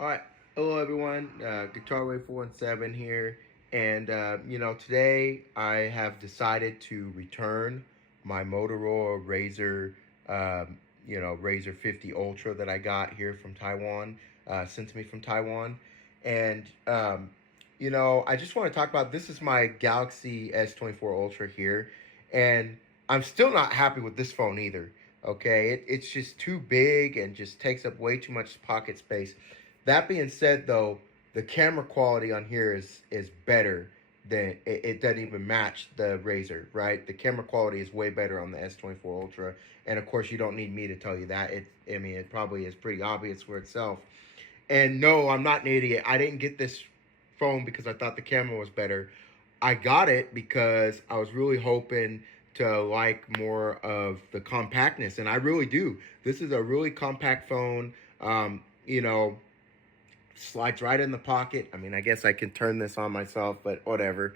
All right, hello everyone. Guitar Wave 417 here, and today I have decided to return my Motorola Razr, Razr 50 Ultra that I got here from Taiwan, sent to me from Taiwan, and I just want to talk about this is my Galaxy S24 Ultra here, and I'm still not happy with this phone either. Okay, it's just too big and just takes up way too much pocket space. That being said, though, the camera quality on here is better than it doesn't even match the Razr, right? The camera quality is way better on the S24 Ultra, and of course, you don't need me to tell you that. It probably is pretty obvious for itself. And no, I'm not an idiot. I didn't get this phone because I thought the camera was better. I got it because I was really hoping to like more of the compactness, and I really do. This is a really compact phone. Slides right in the pocket. I mean, I guess I can turn this on myself, but whatever.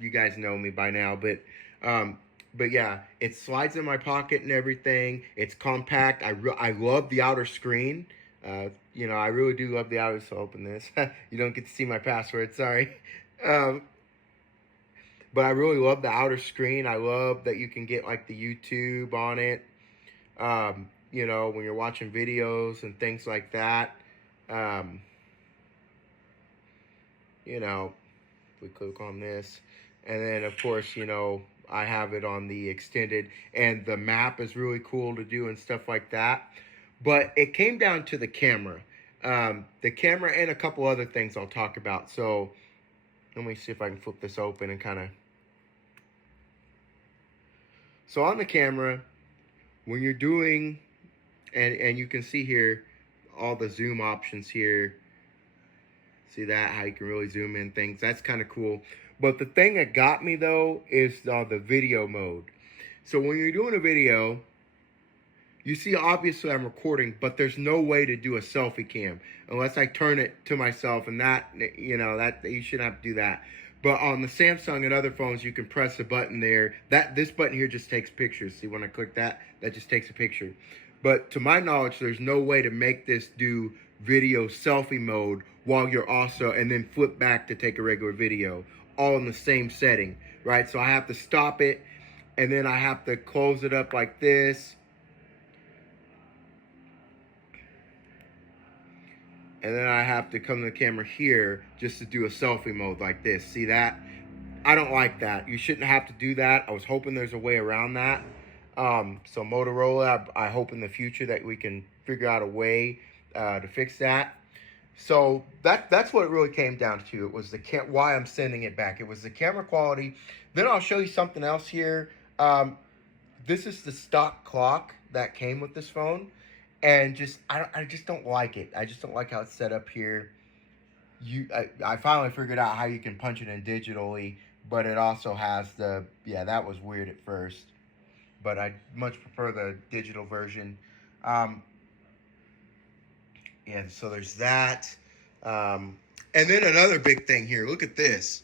You guys know me by now, but yeah, it slides in my pocket and everything. It's compact. I love the outer screen. I really do love the outer. So open this. You don't get to see my password. Sorry. Um, but I really love the outer screen. I love that you can get like the YouTube on it. When you're watching videos and things like that. Um, we click on this, and then of course, I have it on the extended, and the map is really cool to do and stuff like that. But it came down to the camera and a couple other things I'll talk about. So let me see if I can flip this open and kind of. So on the camera, when you're doing, and you can see here all the zoom options here. See that, how you can really zoom in things. That's kind of cool. But the thing that got me, though, is the video mode. So when you're doing a video, you see obviously I'm recording, but there's no way to do a selfie cam unless I turn it to myself, and that you shouldn't have to do that. But on the Samsung and other phones, you can press a button there. This button here just takes pictures. See, when I click that just takes a picture. But to my knowledge, there's no way to make this do video selfie mode while you're also, and then flip back to take a regular video, all in the same setting, right? So I have to stop it, and then I have to close it up like this. And then I have to come to the camera here just to do a selfie mode like this. See that? I don't like that. You shouldn't have to do that. I was hoping there's a way around that. So Motorola, I hope in the future that we can figure out a way to fix that. So that's what it really came down to. It was why I'm sending it back. It was the camera quality. Then I'll show you something else here. This is the stock clock that came with this phone, and I just don't like it. I just don't like how it's set up here. I finally figured out how you can punch it in digitally, but it also has that was weird at first, but I much prefer the digital version. And so there's that. And then another big thing here. Look at this.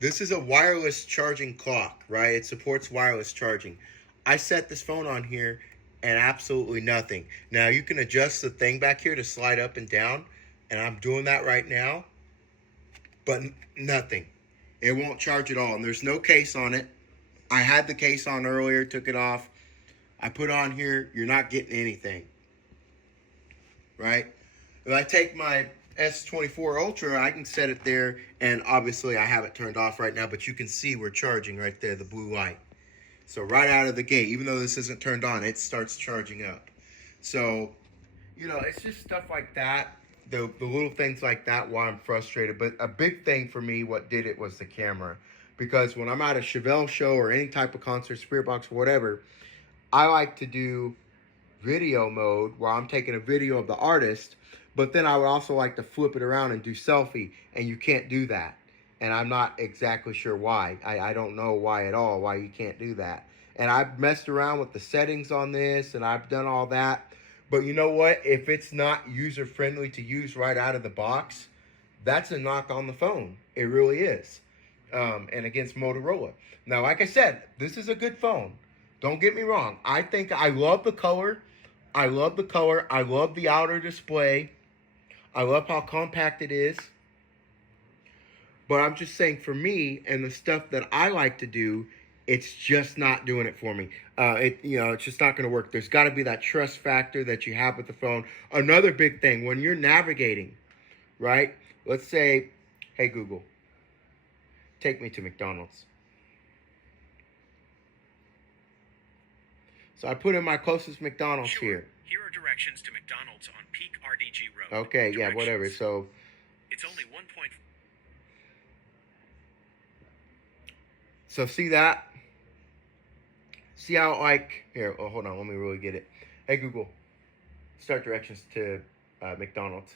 This is a wireless charging clock, right? It supports wireless charging. I set this phone on here and absolutely nothing. Now you can adjust the thing back here to slide up and down, and I'm doing that right now, but nothing. It won't charge at all, and there's no case on it. I had the case on earlier, took it off. I put on here, you're not getting anything. Right? If I take my S24 Ultra, I can set it there, and obviously I have it turned off right now, but you can see we're charging right there, the blue light. So right out of the gate, even though this isn't turned on, it starts charging up. So, it's just stuff like that, the little things like that, why I'm frustrated. But a big thing for me, what did it, was the camera. Because when I'm at a Chevelle show or any type of concert, Spirit Box, whatever, I like to do video mode where I'm taking a video of the artist, but then I would also like to flip it around and do selfie, and you can't do that. And I'm not exactly sure why. I don't know why at all, why you can't do that. And I've messed around with the settings on this, and I've done all that. But you know what? If it's not user-friendly to use right out of the box, that's a knock on the phone. It really is. And against Motorola. Now, like I said, this is a good phone. Don't get me wrong. I think I love the color. I love the outer display. I love how compact it is. But I'm just saying, for me and the stuff that I like to do, it's just not doing it for me. It's just not going to work. There's got to be that trust factor that you have with the phone. Another big thing, when you're navigating, right? Let's say, hey Google, take me to McDonald's. So I put in my closest McDonald's here. Here are directions to McDonald's on Peak RDG Road. Okay, yeah, whatever. So it's only 1 point. So see that? See how, like, here, oh, hold on, let me really get it. Hey Google, start directions to McDonald's.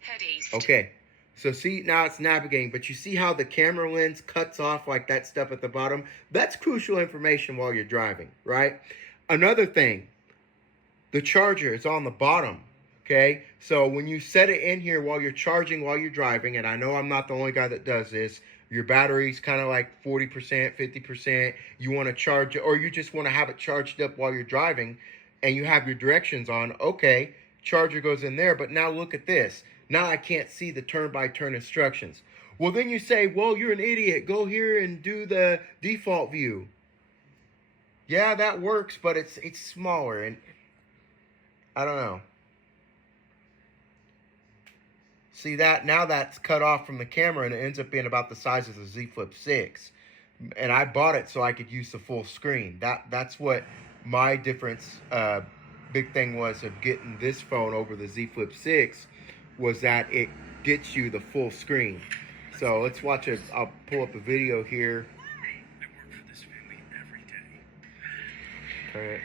Head east. Okay, so see, now it's navigating, but you see how the camera lens cuts off like that stuff at the bottom? That's crucial information while you're driving, right? Another thing, the charger is on the bottom. Okay, so when you set it in here while you're charging, while you're driving, and I know I'm not the only guy that does this, your battery's kind of like 40%, 50%, you want to charge it, or you just want to have it charged up while you're driving, and you have your directions on, okay, charger goes in there, but now look at this. Now I can't see the turn-by-turn instructions. Well, then you say, well, you're an idiot. Go here and do the default view. Yeah, that works, but it's smaller, and I don't know. See that? Now that's cut off from the camera and it ends up being about the size of the Z Flip 6. And I bought it so I could use the full screen. That's what my difference, big thing was of getting this phone over the Z Flip 6, was that it gets you the full screen. So let's watch it. I'll pull up a video here. I work for this family every day. All right.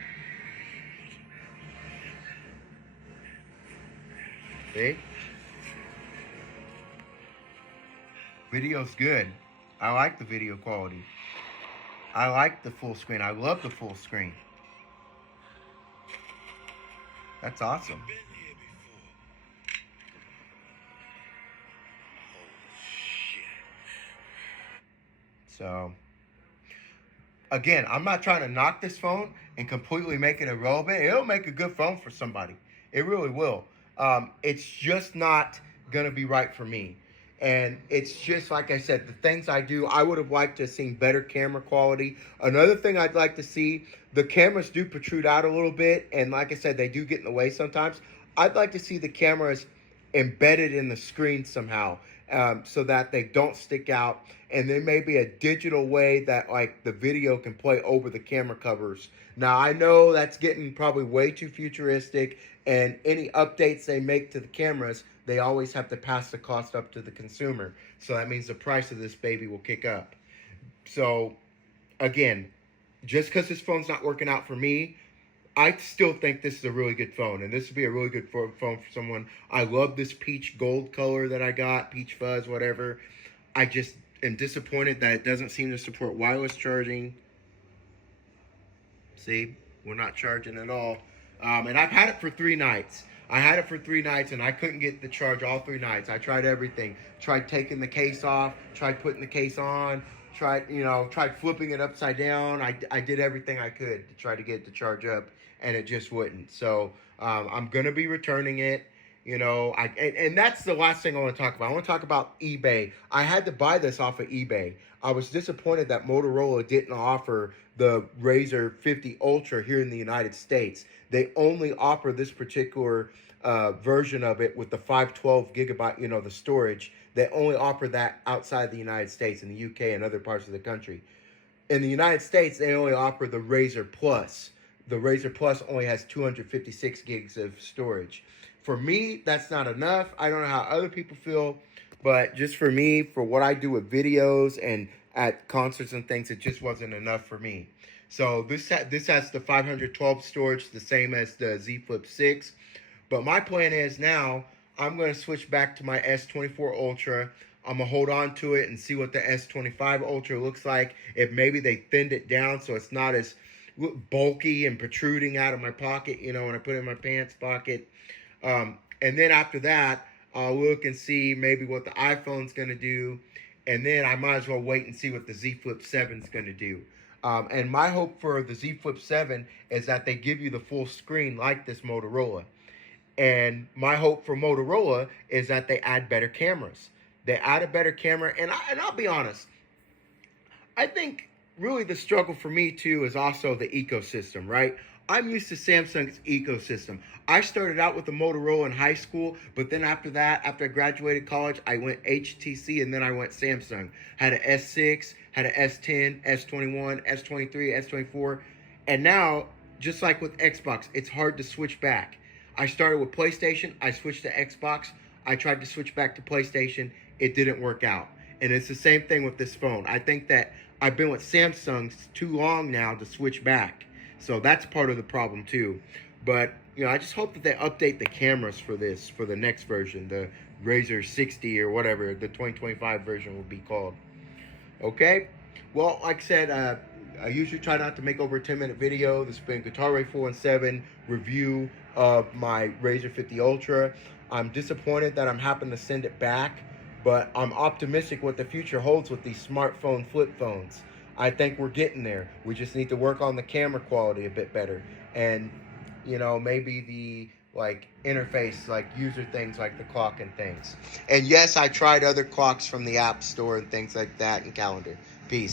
See? Video's good. I like the video quality. I like the full screen. I love the full screen. That's awesome. So, again, I'm not trying to knock this phone and completely make it irrelevant. It'll make a good phone for somebody. It really will. It's just not going to be right for me. And it's just, like I said, the things I do, I would have liked to have seen better camera quality. Another thing I'd like to see, the cameras do protrude out a little bit. And like I said, they do get in the way sometimes. I'd like to see the cameras embedded in the screen somehow, so that they don't stick out. And there may be a digital way that like the video can play over the camera covers. Now, I know that's getting probably way too futuristic, and any updates they make to the cameras, they always have to pass the cost up to the consumer. So that means the price of this baby will kick up. So, again, just because this phone's not working out for me, I still think this is a really good phone. And this would be a really good phone for someone. I love this peach gold color that I got, peach fuzz, whatever. I just am disappointed that it doesn't seem to support wireless charging. See, we're not charging at all. And I've had it for 3 nights. I had it for 3 nights and I couldn't get the charge all 3 nights. I tried everything. Tried taking the case off, tried putting the case on, tried flipping it upside down. I did everything I could to try to get it to charge up, and it just wouldn't. So I'm going to be returning it. And that's the last thing I want to talk about. I want to talk about eBay. I had to buy this off of eBay. I was disappointed that Motorola didn't offer the RAZR 50 Ultra here in the United States. They only offer this particular version of it with the 512 gigabyte, the storage. They only offer that outside the United States, in the UK and other parts of the country. In the United States, they only offer the RAZR Plus. The RAZR Plus only has 256 gigs of storage. For me, that's not enough. I don't know how other people feel, but just for me, for what I do with videos and at concerts and things, it just wasn't enough for me. So this has the 512 storage, the same as the Z Flip 6. But my plan is now I'm going to switch back to my S24 Ultra. I'm going to hold on to it and see what the S25 Ultra looks like. If maybe they thinned it down so it's not as bulky and protruding out of my pocket, when I put it in my pants pocket. And then after that, I'll look and see maybe what the iPhone's going to do. And then I might as well wait and see what the Z Flip 7 is going to do. And my hope for the Z Flip 7 is that they give you the full screen like this Motorola. And my hope for Motorola is that they add better cameras. They add a better camera, and I'll be honest, I think really the struggle for me too is also the ecosystem, right? I'm used to Samsung's ecosystem. I started out with the Motorola in high school, but then after that, after I graduated college, I went HTC and then I went Samsung. Had an S6, had an S10, S21, S23, S24, and now, just like with Xbox, it's hard to switch back. I started with PlayStation, I switched to Xbox, I tried to switch back to PlayStation, it didn't work out. And it's the same thing with this phone. I think that I've been with Samsung too long now to switch back. So that's part of the problem too. But, I just hope that they update the cameras for this, for the next version, the Razr 60 or whatever the 2025 version will be called. Okay? Well, like I said, I usually try not to make over a 10-minute video. This has been Guitar Ray 417 review of my Razr 50 Ultra. I'm disappointed that I'm having to send it back, but I'm optimistic what the future holds with these smartphone flip phones. I think we're getting there. We just need to work on the camera quality a bit better. And, maybe the interface, user things like the clock and things. And yes, I tried other clocks from the App Store and things like that and calendar.